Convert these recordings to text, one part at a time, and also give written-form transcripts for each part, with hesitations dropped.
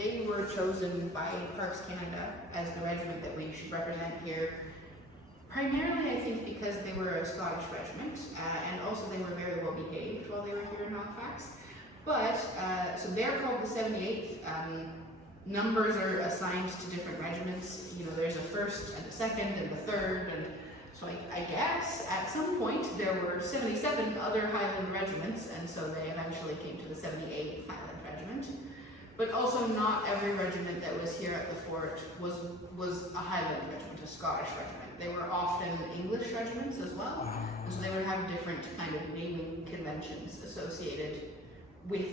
they were chosen by Parks Canada as the regiment that we should represent here. Primarily, I think, because they were a Scottish regiment, and also they were very well behaved while they were here in Halifax. But, so they're called the 78th. Numbers are assigned to different regiments. You know, there's a 1st and a 2nd and a 3rd, and so I guess at some point there were 77 other Highland regiments, and so they eventually came to the 78th Highland Regiment. But also not every regiment that was here at the fort was a Highland regiment, a Scottish regiment. They were often English regiments as well, and so they would have different kind of naming conventions associated with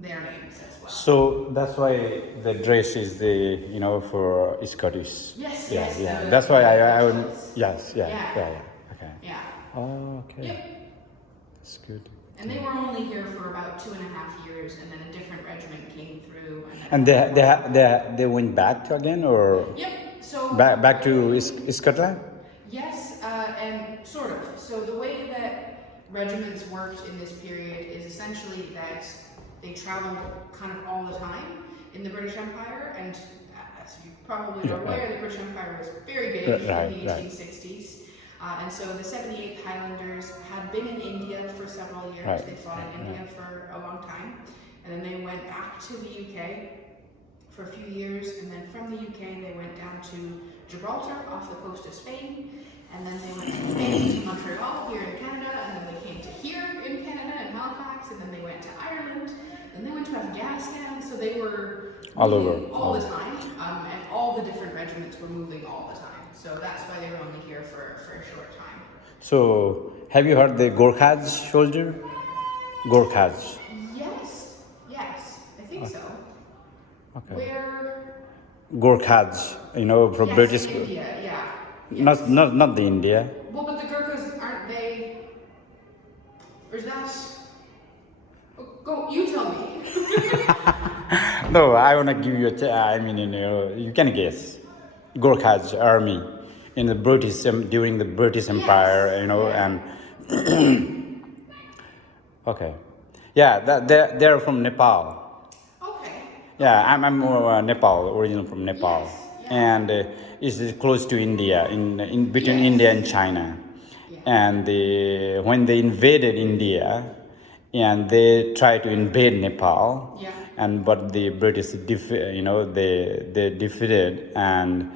their names as well. So that's why the dress is for Scottish. Yes, yeah, yes. yeah. That's why I would. Yes, yeah. Okay. Yeah. Oh, okay. Yep. That's good. And they were only here for about 2.5 years, and then a different regiment came through. And they went back again, or Yep. So back to Scotland? Yes, and sort of. So the way that regiments worked in this period is essentially that they traveled kind of all the time in the British Empire, and as you probably are aware, the British Empire was very big in the 1860s. And so the 78th Highlanders had been in India for several years. They fought in India for a long time, and then they went back to the UK for a few years, and then from the UK they went down to Gibraltar off the coast of Spain, and then they went to Spain to Montreal here in Canada, and then they came to here in Canada in Halifax, and then they went to Ireland, and they went to Afghanistan. So they were all over all the time, and all the different regiments were moving all the time. So that's why they were only here for a short time. So have you heard the Gorkhaj soldier? Gorkhaj. Yes, I think so. Okay. Where? Gorkhaj, from British. India, yeah. Yes. Not the India. Well, but the Gurkhas, aren't they? Or is that? Go, you tell me. No, I wanna give you you can guess. Gorkhaj army in the British during the British Empire, and okay, yeah, they're from Nepal. Okay. Yeah, I'm Nepal, original from Nepal, Yes, and it's close to India, in between India and China, and when they invaded India, and they tried to invade Nepal, but the British they defeated, and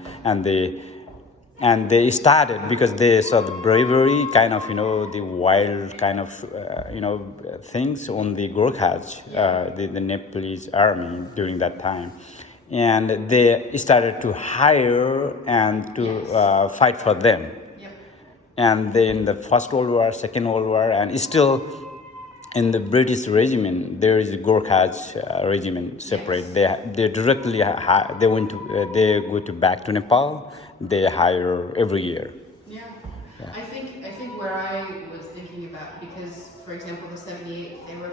they started because they saw the bravery, kind of the wild kind of things on the Gorkhaj, the Nepalese army during that time, and they started to hire and to fight for them. And then the First World War, Second World War, and still in the British regiment there is a Gorkhaj regiment separate. They directly they go to back to Nepal. They hire every year. Yeah. I think where I was thinking about, because for example the 78th, they were